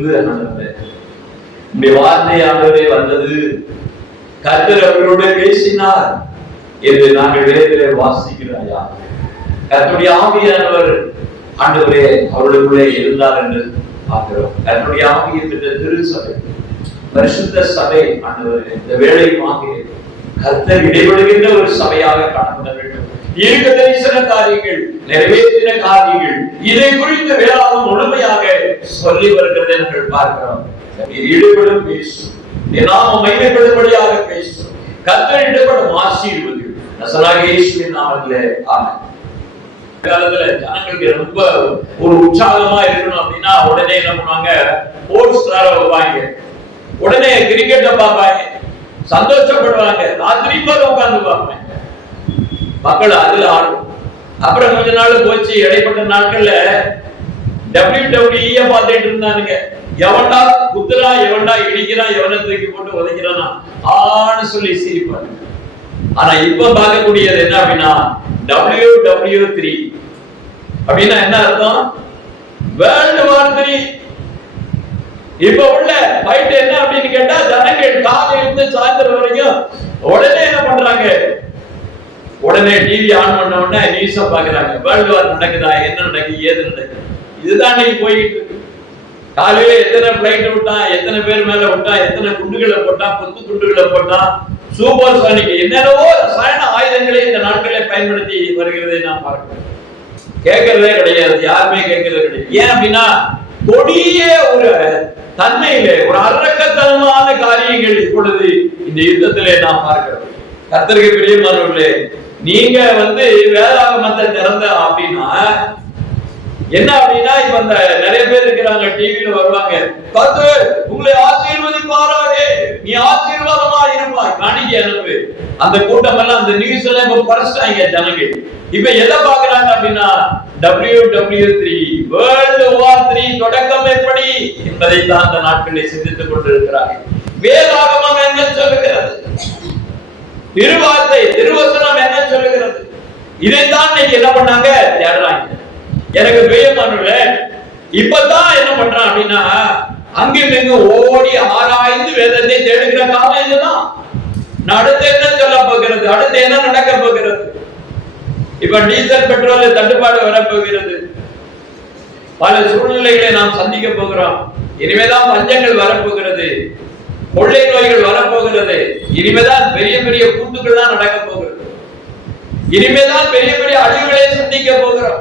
இருந்து நடந்தது. உடைய வார்த்தையாகவே வந்தது. கர்த்தர் அவர்களோடு பேசினார் என்று நாங்கள் வேதத்திலே வாசிக்கிறாயா? கர்த்தருடைய ஆவியானவர் ஆண்டவரே அவர்களுக்குள்ளே இருந்தார் என்று பார்க்கிறோம். கர்த்தருடைய ஆவியை பெற்ற திருச்சபை, பரிசுத்த சபை ஆண்டவர் இந்த வேளையுமாக கர்த்தர் இடைபெறுகின்ற ஒரு சபையாக காணப்பட வேண்டும். தீர்க்க தரிசன காரியங்கள், நிறைவேற்றின காரியங்கள், இதை குறித்து வேளாண் முழுமையாக சொல்லி வருகிறதை நாங்கள் பார்க்கிறோம். ஈடுபடும் பேசும், நாம மையப்படும்படியாக பேசும், கர்த்தர் ஈடுபடும் ஆசீர்வதி நசராகிய இயேசுவின் நாமத்திலே ஆமென். காலத்துல ஜனங்களுக்கு ரொம்ப ஒரு உற்சாகமா இருக்கணும் அப்படின்னா உடனே என்ன பண்ணுவாங்க? ஸ்போர்ட்ஸ் வைப்பாங்க, உடனே கிரிக்கெட்டை பார்ப்பாங்க, சந்தோஷப்படுவாங்க, ராத்திரி போல உட்கார்ந்து பார்ப்பாங்க. மக்கள் அதுல ஆடும். அப்புறம் கொஞ்ச நாள் போச்சு, இடைப்பட்ட நாட்கள்ல WWE பார்த்துட்டு இருந்தானுங்க. எவன்டா குத்துறான், எவன்டா இடிக்கிறான், எவனை தூக்கி போட்டு உதைக்கிறானா ஆன்னு சொல்லி சிரிப்பாங்க. ஆனா இப்ப பார்க்கக்கூடியது என்ன அப்படின்னா WW3 அப்படின்னா என்ன அர்த்தம்? World war 3. இப்ப உள்ள ஃபைட் என்ன அப்படின்னு கேட்டா, ஜனங்கள் காலையில இருந்து சாயந்தரம் வரைக்கும் உடனே என்ன பண்றாங்க? உடனே டிவி ஆன் பண்ண உடனே நியூஸ பாக்குறாங்க. வேர்ல்டு வார் நடக்குதா, என்ன நடக்குது, ஏது நடக்குது, இதுதான் இன்னைக்கு போயிட்டு இருக்கு. காலையில எத்தனை பிளைட் விட்டான், எத்தனை பேர் மேல விட்டான், எத்தனை குண்டுகளை போட்டான், கொத்து குண்டுகளை போட்டான், சூப்பர் சானிக் என்னென்னவோ ரசாயன ஆயுதங்களை இந்த நாட்களை பயன்படுத்தி வருகிறதை நாம் பார்க்கிறோம். கேட்கறதே கிடையாது, யாருமே கேட்கறது கிடையாது. ஏன் அப்படின்னா கொடிய ஒரு தன்மையிலே ஒரு அரக்கத்தனமான காரியங்கள் இப்பொழுது இந்த யுத்தத்திலே நாம் பார்க்கிறோம். கர்த்தருக்கு பிரியமானவர்களே, நீங்க வேதாகமத்தை திறந்த அப்படின்னா என்ன அப்படின்னா, இப்ப அந்த நிறைய பேர் இருக்கிறாங்க, டிவியில வருவாங்க, கர்த்தர் உங்களை ஆசீர்வதிப்பாரே, நீ ஆசீர்வாதமா இருப்பாய், காணிக்கை அனுப்பு. அந்த கூட்டம் எல்லாம் அந்த நியூஸ் எல்லாம் இப்ப பறிச்சிட்டாங்க ஜனங்கள். இப்ப எதை பாக்குறாங்க அப்படின்னா WW3 வேர்ல்டு வார் 3 தொடக்கம் எப்படி என்பதைத்தான் அந்த நாட்களில் சிந்தித்துக் கொண்டிருக்கிறார்கள். வேதாகமம் என்ன சொல்லுகிறது? திருவார்த்தை, திருவசனம் என்ன சொல்லுகிறது? இதைத்தான் இன்னைக்கு என்ன பண்ணாங்க? தேடுறாங்க. எனக்கு பிரியமானவர்களே, இப்பதான் என்ன பண்றான் அப்படின்னா அங்கும் இங்கும் ஓடி ஆராய்ந்து வேதத்தை தேடுகிற காலம் இதுதான். அடுத்து என்ன சொல்ல போகிறது, அடுத்து என்ன நடக்க போகிறது? இப்ப டீசல் பெட்ரோல் தட்டுப்பாடு வரப்போகிறது, பல சூழ்நிலைகளை நாம் சந்திக்க போகிறோம். இனிமேதான் பஞ்சங்கள் வரப்போகிறது, கொள்ளை நோய்கள் வரப்போகிறது, இனிமேதான் பெரிய பெரிய கூத்துக்கள் தான் நடக்க போகிறது, இனிமேதான் பெரிய பெரிய அழிவுகளை சந்திக்க போகிறோம்.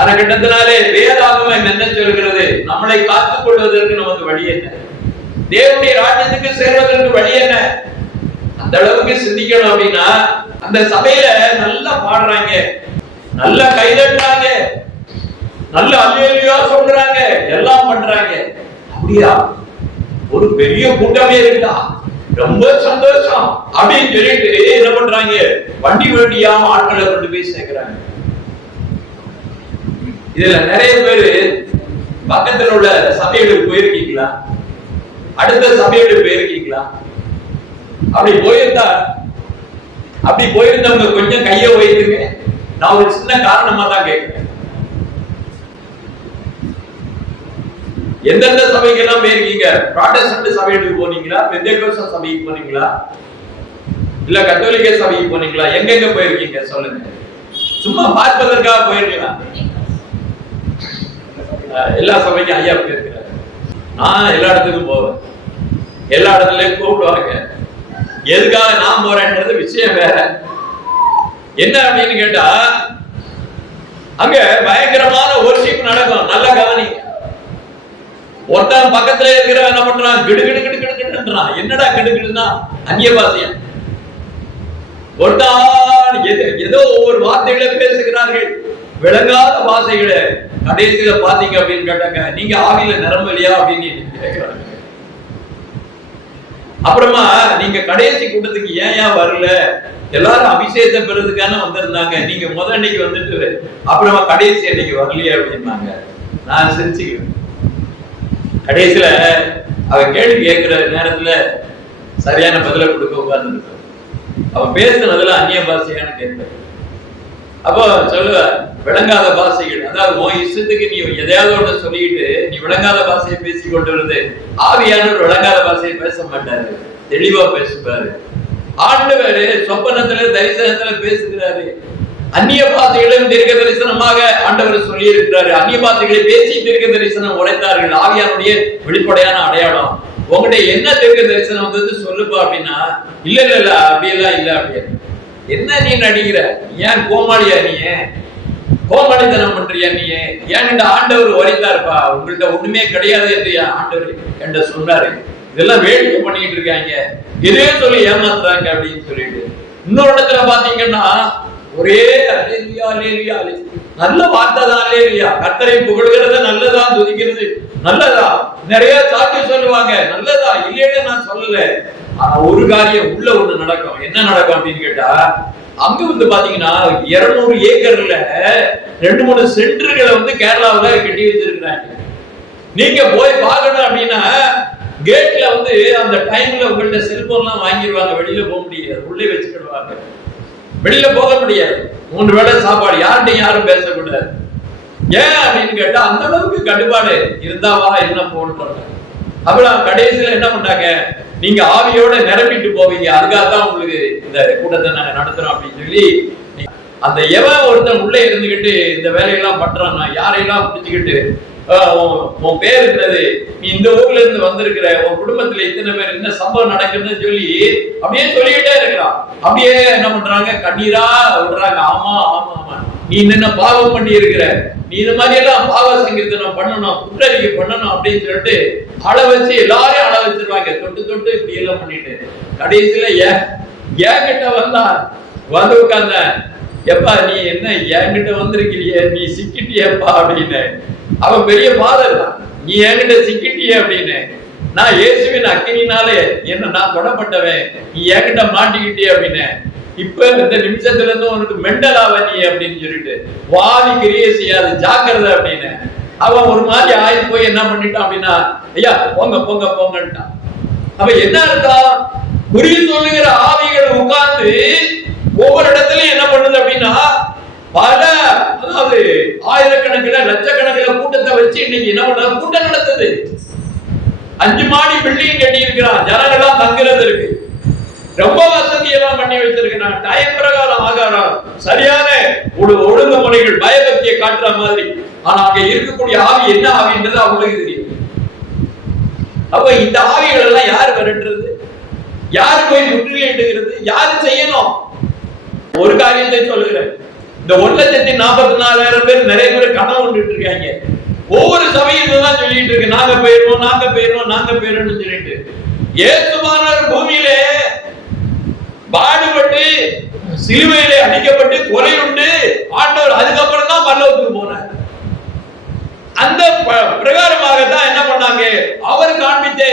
அந்த கட்டத்தினாலே வேதாகமம் என்ன சொல்கிறது? நம்மளை காத்துக் கொள்வதற்கு நமக்கு வழி என்ன? தேவனுடைய ராஜ்யத்துக்கு சேர்வதற்கு வழி என்ன? அந்த அளவுக்கு சிந்திக்கணும். அப்படின்னா அந்த சபையில நல்லா பாடுறாங்க, நல்லா கைதட்டுறாங்க, நல்ல அல்லேலூயா சொல்றாங்க, எல்லாம் பண்றாங்க. அப்படியா? ஒரு பெரிய கூட்டமே இருக்கா, ரொம்ப சந்தோஷம் அப்படின்னு சொல்லிட்டு என்ன பண்றாங்க? வண்டி வண்டியா ஆட்களை கொண்டு போய் சேர்க்கிறாங்க. இதுல நிறைய பேரு பக்கத்துல உள்ள சபைகளுக்கு போயிருக்கீங்களா? அடுத்த சபைகளுக்கு போயிருக்கீங்களா? அப்படி போயிருந்தவங்க கொஞ்சம் கைய வைத்துங்க. நான் ஒரு சின்ன காரணமா தான் கேட்கிறேன். எந்தெந்த சபைக்கு எல்லாம் போயிருக்கீங்க? புராட்டஸ்டன்ட் சபைகளுக்கு போனீங்களா? பெந்தேகோஸ்தே சபைக்கு போனீங்களா? இல்ல கத்தோலிக்க சபைக்கு போனீங்களா? எங்கெங்க போயிருக்கீங்க சொல்லுங்க. சும்மா பார்ப்பதற்காக போயிருக்கலாம். எல்லா சபைக்கும் ஐயா போயிருக்கிறாரு. நான் எல்லா இடத்துக்கும் போவேன், எல்லா இடத்துலயும் கூப்பிடுவாங்க. எதுக்காக நான் போறேன்றது விஷயம் வேற. என்ன அப்படின்னு கேட்டா, அங்க பயங்கரமான வொர்ஷிப் நடக்கும். நல்ல கவனிங்க. ஒருத்தன் பக்கத்துல இருக்கிற என்ன பண்றான்? கிடுகிடு கிடுகிடுன்றான். என்னடா கிடுகிடுன்னா அந்நிய பாஷையம். ஒருத்தான் ஏதோ ஒவ்வொரு வார்த்தைகளை பேசுகிறார்கள், விளங்காத பாஷைகளை. கடைசியில பாத்தீங்க அப்படின்னு கேட்டாங்க, நீங்க ஆவியில நிரம்பலையா அப்படின்னு கேட்கிறாங்க. அப்புறமா நீங்க கடைசி கூட்டத்துக்கு ஏன் வரல? எல்லாரும் அபிஷேகத்தை பெறதுக்கான வந்திருந்தாங்க, நீங்க முதல் அன்னைக்கு வந்துட்டு அப்புறமா கடைசி அன்னைக்கு வரலையா அப்படின்னாங்க. நான் சிரிச்சுக்கிறேன். கடைசியில அவ கேள்வி கேட்கிற நேரத்துல சரியான பதில கொடுக்க உட்கார்ந்து அவன் பேசுனதுல அந்நிய பாஷையான கேட்க. அப்போ சொல்லுவ, விளங்காத பாஷைகள், அதாவது உன் இஷ்டத்துக்கு நீ எதையாவது ஒண்ணு சொல்லிட்டு நீ விளங்காத பாஷையை பேசி கொண்டு வருது. ஆவியானவர் விளங்காத பாஷையை பேச மாட்டாரு, தெளிவா பேசுவாரு. ஆண்டவர் சொப்பனத்துல தரிசனத்துல பேசுகிறாரு. அந்நிய பாஷைகளும் தீர்க்க தரிசனமாக ஆண்டவர் சொல்லி இருக்கிறாரு. அந்நிய பாஷைகளை பேசி தீர்க்க தரிசனம் உரைத்தார்கள். ஆவியானுடைய வெளிப்படையான அடையாளம். உங்ககிட்ட என்ன தீர்க்க தரிசனம் வந்தது சொல்லுப்பா அப்படின்னா, இல்ல இல்ல இல்ல அப்படியெல்லாம் இல்ல அப்படின்னு. என்ன நீ நடிக்கிற? ஏன் கோமாளியா நீ? கோமாளித்தனம் பண்றியா நீ? ஏன்கிட்ட ஆண்டவர் உரைத்தாருப்பா, உங்கள்கிட்ட ஒண்ணுமே கிடையாது என்று ஆண்டவர் என்கிட்ட சொன்னாரு. இதெல்லாம் வேடிக்கை பண்ணிட்டு இருக்காங்க, இதே சொல்லி ஏமாத்துறாங்க அப்படின்னு சொல்லிட்டு. இன்னொரு இடத்துல பாத்தீங்கன்னா ஒரே அல்லேலூயா அல்லேலூயா, நல்ல வார்த்தை தான் அல்லேலூயா. கர்த்தரை புகழ்கிறது நல்லதா, துதிக்கிறது நல்லதா, நிறைய சாட்சி சொல்லுவாங்க நல்லதா, இல்லையே நான் சொல்லல. ஆனா ஒரு காரியம் உள்ள ஒண்ணு நடக்கும். என்ன நடக்கும் அப்படின்னு கேட்டா, அங்க வந்து பாத்தீங்கன்னா 200 ஏக்கர்ல 2-3 சென்டர்களை வந்து கேரளாவில கட்டி வச்சிருக்கிறாங்க. நீங்க போய் பார்க்கணும் அப்படின்னா கேட்ல வந்து அந்த டைம்ல உங்கள்ட்ட செல்போன்லாம் வாங்கிடுவாங்க, வெளியில போக முடியாது, உள்ளே வச்சுக்கிடுவாங்க, வெளியில போக முடியாது. 3 வேளை சாப்பாடு, யார்கிட்டையும் யாரும் பேசக்கூடாது. ஏன் அப்படின்னு கேட்டா அந்த அளவுக்கு கட்டுப்பாடு இருந்தாவா என்ன போன்றாங்க. அப்புறம் கடைசியில என்ன பண்ணாங்க, நீங்க ஆவியோட நிரம்பிட்டு போவீங்க, அதுக்காகத்தான் உங்களுக்கு இந்த கூட்டத்தை நாங்க நடத்துறோம் அப்படின்னு சொல்லி, அந்த எவன் ஒருத்தன் உள்ளே இருந்துகிட்டு இந்த வேலையெல்லாம் பண்றான்னா, யாரையெல்லாம் பிடிச்சுக்கிட்டு உன் பேர் என்னது, நீ இந்த ஊர்ல இருந்து வந்திருக்கிற, உன் குடும்பத்துல இத்தனை பேர், என்ன சம்பவம் நடக்குதுன்னு சொல்லி அப்படியே சொல்லிக்கிட்டே இருக்கிறான். அப்படியே என்ன பண்றாங்க, கண்ணீரா விடுறாங்க. ஆமா ஆமா ஆமா, நீ என்ன பாவம் பண்ணி இருக்கிற, நீ இந்த மாதிரி எல்லாம் பாவ சங்கீர்த்தனம் பண்ணணும், குற்றறிக்கை பண்ணணும் அப்படின்னு சொல்லிட்டு அழ வச்சு எல்லாரையும் அழ வச்சிருவாங்க. தொட்டு தொட்டு இப்படி எல்லாம் பண்ணிட்டு கடைசியில ஏன் கிட்ட வந்தா வந்து உட்கார்ந்த, எப்பா நீ என்ன என்கிட்ட வந்திருக்கிறிய, நீ சிக்கிட்டியப்பா அப்படின்னு. அவன் பெரிய ஃபாதர் தான், நீ என்கிட்ட சிக்கிட்டிய அப்படின்னு. நான் இயேசுவின் அக்கினினாலே என்ன நான் கொடப்பட்டவன், நீ என்கிட்ட மாட்டிக்கிட்டே அப்படின்னு. இப்ப இந்த நிமிஷத்துல இருந்து உனக்கு மெண்டல் ஆவ நீ அப்படின்னு சொல்லிட்டு வாதி கிரியை செய்யாது, ஜாக்கிரதை அப்படின்னு. அவன் ஒரு மாதிரி ஆயி போய் என்ன பண்ணிட்டான் அப்படின்னா, ஐயா போங்க போங்க போங்கன்ட்டான். அப்ப என்ன இருக்கா, குறி சொல்லுகிற ஆவிகள் உட்கார்ந்து ஒவ்வொரு இடத்துலயும் என்ன பண்ணுது அப்படின்னா, பல அதாவது ஆயிரக்கணக்கில் லட்சக்கணக்கில் கூட்டத்தை வச்சு இன்னைக்கு என்ன பண்ண கூட்டம் நடத்துது. 5 மாடி பில்டிங் கட்டி இருக்கிறான், ஜனங்கள்லாம் தங்குறது இருக்கு, ரொம்ப வசதியெல்லாம் பண்ணி வச்சிருக்கிறான், டைம் பிரகாரம் ஆகாரம், சரியான ஒழுங்குமுறைகள், பயபக்தியை காட்டுற மாதிரி. ஆனா அங்க இருக்கக்கூடிய ஆவி என்ன ஆவின்றது அவங்களுக்கு தெரியும். அப்ப இந்த ஆவிகள் எல்லாம் யாரு விரட்டுறது, யாரு போய் முற்றுகையிடுகிறது, யாரு செய்யணும்? ஒரு காரியத்தை சொல்லுகிறேன், இந்த 1,44,000 பேர் நிறைய பேர் கனவு கொண்டுட்டு இருக்காங்க. ஒவ்வொரு சபையும் தான் சொல்லிட்டு இருக்கு, நாங்க போயிருவோம் நாங்க போயிருவோம் நாங்க போயிருவோம்னு சொல்லிட்டு. இயேசுவானவர் பூமியிலே பாடுபட்டு சிலுவையிலே அடிக்கப்பட்டு கொலை உண்டு ஆண்டவர் அதுக்கப்புறம் தான் பரலோகத்துக்கு போனார். அந்த பிரகாரமாகத்தான் என்ன பண்ணாங்க, அவர் காண்பித்து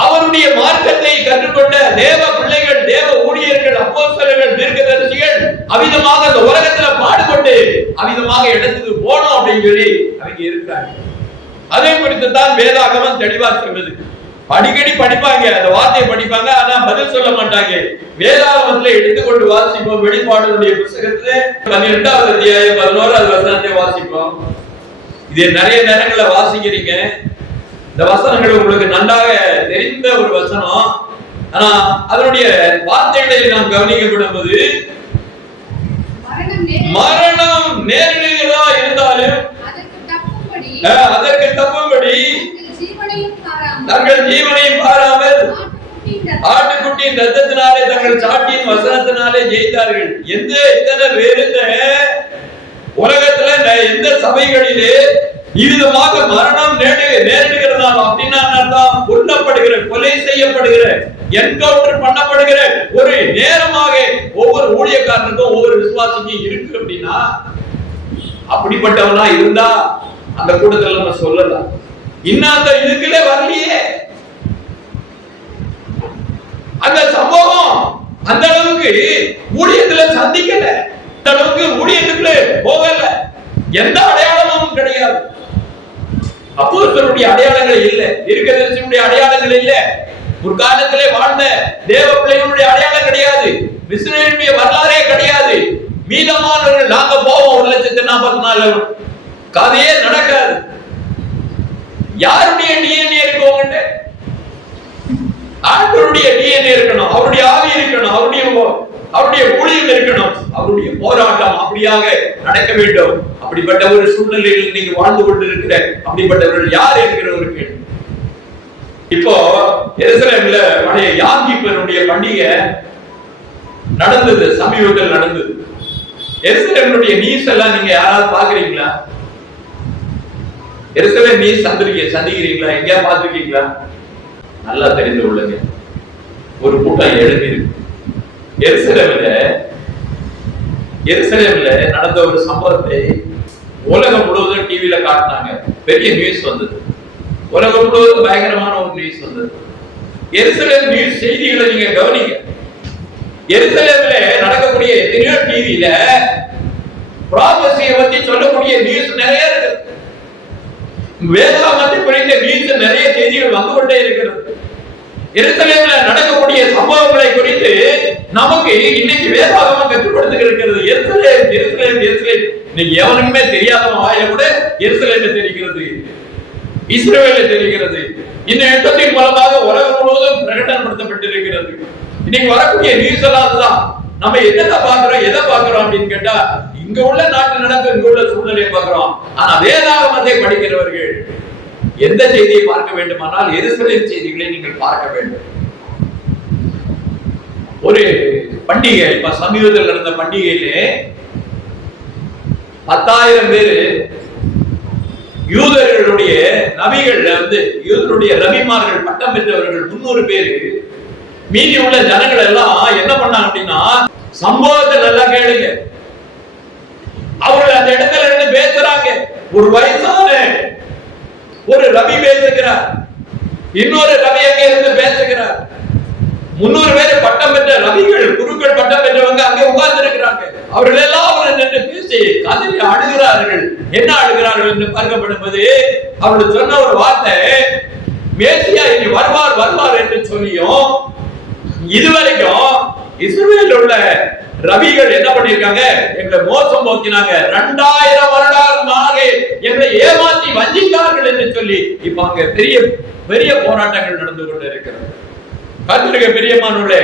அவருடைய மார்க்கத்தை கற்றுக்கொண்ட தேவ பிள்ளைகள், தேவ ஊழியர்கள், அப்போஸ்தலர்கள், தீர்க்கதரிசிகள் அவிதமாக அந்த உலகத்துல பாடுபட்டு அவிதமாக இடத்துக்கு போனோம் அப்படின்னு சொல்லி அவங்க இருக்கிறாங்க. அதை குறித்து தான் வேதாகமம் தெளிவா சொல்லுது. அடிக்கடி படிப்பாங்க, அந்த வார்த்தையை படிப்பாங்க, ஆனா பதில் சொல்ல மாட்டாங்க. வேதாகமத்துல எடுத்துக்கொண்டு வாசிப்போம். வெளிப்பாடுடைய புத்தகத்துல 12வது அத்தியாயம் 11வது வசனத்தை வாசிப்போம். இது நிறைய நேரங்களை வாசிக்கிறீங்க. இந்த வசனங்கள் உங்களுக்கு நன்றாக தெரிந்த ஒரு வசனம். ஆனா அதனுடைய வார்த்தைகளை நாம் கவனிக்கப்படும் போது, மரணம் நேரிடுகிறதா இருந்தாலும் அதற்கு தப்பும்படி தங்கள் ஜீவனையும் பாராமல் ஆட்டுக்குட்டியின் ரத்தத்தினாலே தங்கள் சாட்சியின் வசனத்தினாலே ஜெயித்தார்கள். எத்தனை பேர் இந்த உலகத்துல எந்த சபைகளிலே இவ்விதமாக மரணம் நேரிடுகிறதா அப்படின்னா அர்த்தம், கொல்லப்படுகிற, கொலை செய்யப்படுகிற, என்கவுண்டர் பண்ணப்படுகிற ஒரு நேரமாக ஒவ்வொரு ஊழியக்காரனுக்கும் ஒவ்வொரு விசுவாசிக்கும் இருக்கு அப்படின்னா, அப்படிப்பட்டவனா இருந்தா அந்த கூட்டத்தில் நம்ம சொல்லலாம். இன்னும் அந்த இதுக்குள்ளே வரலையே, அந்த சம்பவம் அந்த அளவுக்கு ஊழியத்துல சந்திக்கல, அந்த அளவுக்கு ஊழியத்துக்குள்ள போகல, எந்த அடையாளமும் கிடையாது. அப்போஸ்தலருடைய அடையாளங்கள் இல்ல, தீர்க்கதரிசியுடைய அடையாளங்கள் இல்ல, முற்காலத்திலே வாழ்ந்த தேவ பிள்ளைகளுடைய அடையாளம் கிடையாது, மிஸ்ரேலுடைய வரலாறே கிடையாது. மீதமானவர்கள் நாங்க போவோம் 1,44,000. கதையே நடக்காது. யாருடைய டிஎன்ஏ இருக்கவங்க? ஆண்டவருடைய டிஎன்ஏ இருக்கணும், அவருடைய ஆவி இருக்கணும், அவருடைய ஊழியம் இருக்கணும், அவருடைய போராட்டம் அப்படியாக நடக்க வேண்டும். அப்படிப்பட்ட ஒரு சூழ்நிலையில் நீங்க வாழ்ந்து கொண்டிருக்கிற அப்படிப்பட்டவர்கள் யார் என்கிற ஒரு கேள்வி. இப்போ எருசலேம்ல பழைய யாம் கீப்பருடைய பண்டிகை நடந்தது, சமீபத்தில் நடந்தது. எருசலேமுடைய நியூஸ் எல்லாம் நீங்க யாராவது பாக்குறீங்களா? எருசலேம் நியூஸ் சந்திக்கிறீங்களா? எங்கேயா பாத்துருக்கீங்களா? நல்லா தெரிந்து கொள்ளுங்க. ஒரு கூட்டம் எழுந்திருக்கு. எருசலேம்ல நடந்த ஒரு சம்பவத்தை உலகம் முழுவதும் டிவியில காட்டினாங்க. பெரிய நியூஸ் வந்தது. உலகம் முழுவதும் பயங்கரமான ஒரு நியூஸ் வந்தது. எருசலேம் நியூஸ் செய்திகளை நீங்க கவனிங்க. எருசலேம்ல நடக்கக்கூடிய எத்தனையோ டிவியில ப்ராபசியை பத்தி சொல்லக்கூடிய நியூஸ் நிறைய இருக்கு. வேதாகமத்தை குறித்த நியூஸ் நிறைய செய்திகள் வந்து கொண்டே இருக்கிறது. எருசலேம்ல நடக்கக்கூடிய சம்பவங்களை குறித்து நமக்கு இன்னைக்கு வேதாகமம் கற்றுக் கொடுத்து இருக்கிறது. எருசலேம் இன்னைக்கு எவனுக்குமே தெரியாதவன் வாயில கூட எருசலேம்ல தெரிகிறது, இஸ்ரவேல்ல தெரிகிறது. இந்த யுத்தத்தின் மூலமாக உலகம் முழுவதும் பிரகடனப்படுத்தப்பட்டிருக்கிறது. இன்னைக்கு வரக்கூடிய நியூஸ் எல்லாம் அதுதான். நம்ம என்னத்தை பாக்குறோம், எதை பாக்குறோம் அப்படின்னு கேட்டா, இங்க உள்ள நாட்டு நடக்கும், இங்க உள்ள சூழ்நிலையை பாக்குறோம். ஆனா வேதாகமத்தை படிக்கிறவர்கள் எந்த செய்தியை பார்க்க வேண்டுமானால் எருசலேம் செய்திகளை நீங்கள் பார்க்க வேண்டும். ஒரு பண்டிகை, இப்ப சமீபத்தில் நடந்த பண்டிகையிலே 10,000 பேரு யூதர்களுடைய நபிகள் யூதருடைய ரபிமார்கள் பட்டம் பெற்றவர்கள் 300 பேரு, மீதி உள்ள ஜனங்கள் எல்லாம் என்ன பண்ணாங்க அப்படின்னா, சம்பவத்தை நல்லா கேளுங்க. அவர்கள் அந்த இடத்துல இருந்து பேசுறாங்க. ஒரு வயசான ஒரு ரவி பேசுகிறார், இன்னொரு ரவி அங்கே இருந்து பேசுகிறார். 300 பேர் பட்டம் பெற்ற ரவிகள், குருக்கள் பட்டம் பெற்றவங்க அங்கே உட்கார்ந்து இருக்கிறாங்க. அவர்கள் எல்லாம் நின்று பேசி கதறி அழுகிறார்கள். என்ன அழுகிறார்கள் என்று பார்க்கப்படும்போது, அவர்கள் சொன்ன ஒரு வார்த்தை, மேசியா இனி வருவார் என்று சொல்லியும் இதுவரைக்கும் இஸ்ரவேலில் உள்ள ரவிகள் என்ன பண்ணிருக்காங்க, எங்களை மோசம் போக்கினாங்க, 2000 வருடமாக எங்களை ஏமாற்றி வஞ்சித்தார்கள் என்று சொல்லி இப்ப அங்க பெரிய பெரிய போராட்டங்கள் நடந்து கொண்டு இருக்கிறது. கர்த்தருக்கு பிரியமானவர்களே,